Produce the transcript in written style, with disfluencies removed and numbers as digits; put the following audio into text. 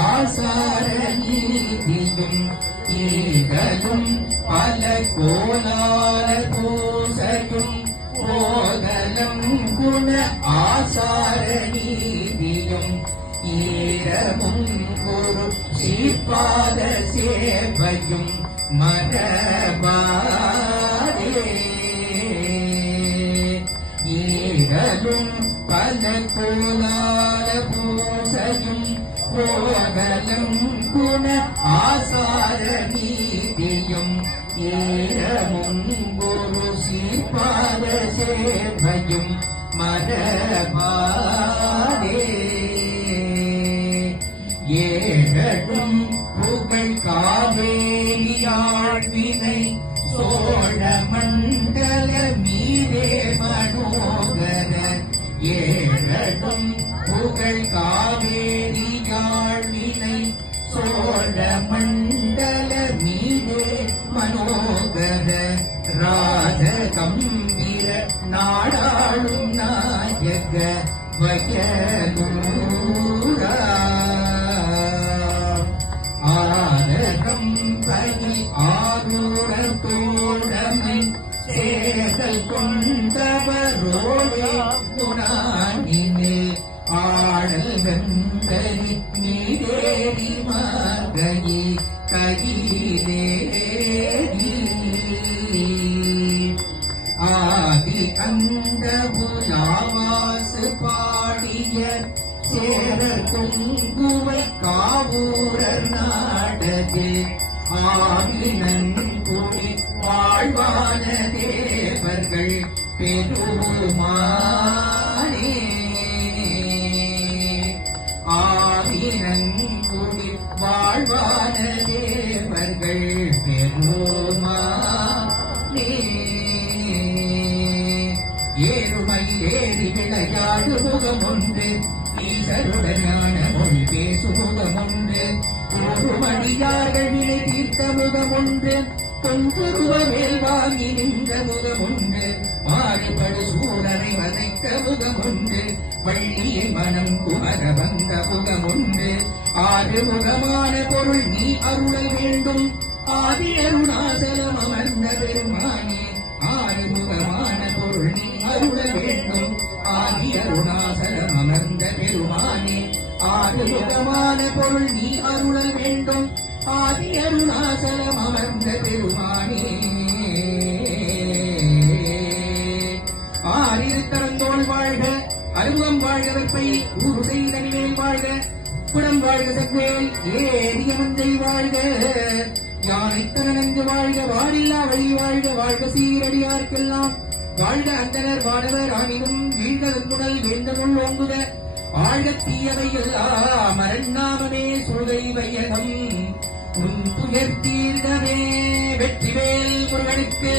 ஆசார நீதியும் ஈகலும் பல கோலால பூசையும் போதலம் குண ஆசார நீதியும் ஈரமும் குரு சீர்பாத சேவையும் மரபாதே ஈரலும் பல கோலால பூசையும் போதலம் குண ஆசார நீதியும் ஈரமும் குரு சீர்பாத சேவையும் மரபாதே ஏழும் புகழ் காவேரியாழ்வினை சோழ மண்டல மீதே மனோகர ஏழும் புகழ் காவேரியாழ்வினை சோழ மண்டல மீதே மனோகர ராஜ கம்பீர நாடாளும் நாயக வயலூரா ஆரகம் பணி ஆரூர தோழமை சேதல் கொண்டவரோடே குணானினே ஆடல் வெந்தரி நீரேறி மகி கையிலேறி ஆதி அந்த புலாவாசு பாடிய சேரர் குங்குவை காவூரர் நாடது ஆவினன் குடி வாழ்வான தேவர்கள் பெருமானே ஆவினன் குடி வாழ்வான தேவர்கள் பெருமானே ஏறுமை ஏறி விளையாடு முகம் ஒன்று ஈசருடன் ஞான மொழி பேசு முகம் ஒன்று ஒரு மணியார்கள் வினை தீர்த்த முகம் ஒன்று பொன்குருவ மேல் வாங்கி நின்ற முகம் ஒன்று மாறுபடு சூழலை வதைத்த முகம் ஒன்று வள்ளியை மனம் குமர வந்த முகம் ஒன்று ஆறு முகமான பொருள் நீ அருளல் வேண்டும் ஆதி அருணாசலம் அமர்ந்த பெருமானே ஆறு முகமான பொருள் நீ அருளல் வேண்டும் ஆதி அருணாசலம் அமர்ந்த பெருமானே ஆறு முகமான பொருள் நீ அருளல் வேண்டும் ஆதி அருணாசலம் அமர்ந்த பெருமானே ஆறிருத்தரந்தோள் வாழ்க அருவம் வாழ்க வெப்பை ஊரு செய்த நிலையில் வாழ்க குடம் வாழ்க சக்வேல் ஏறிய மந்தை வாழ்க யானைத்தனங்கு வாழ்க வாரில்லா வழி வாழ்க வாழ்க சீரடியார்க்கெல்லாம் வாழ்க அந்தனர் வானவர் ஆணினும் வீழ்ந்ததன் முதல் வேந்தனுள் ஓங்குக ஆழ்க தீயவை எல்லாம் அரண்நாமமே சுகை வையகம் உன் துயர் தீர்ந்தவே வெற்றிவேல் முருகனுக்கு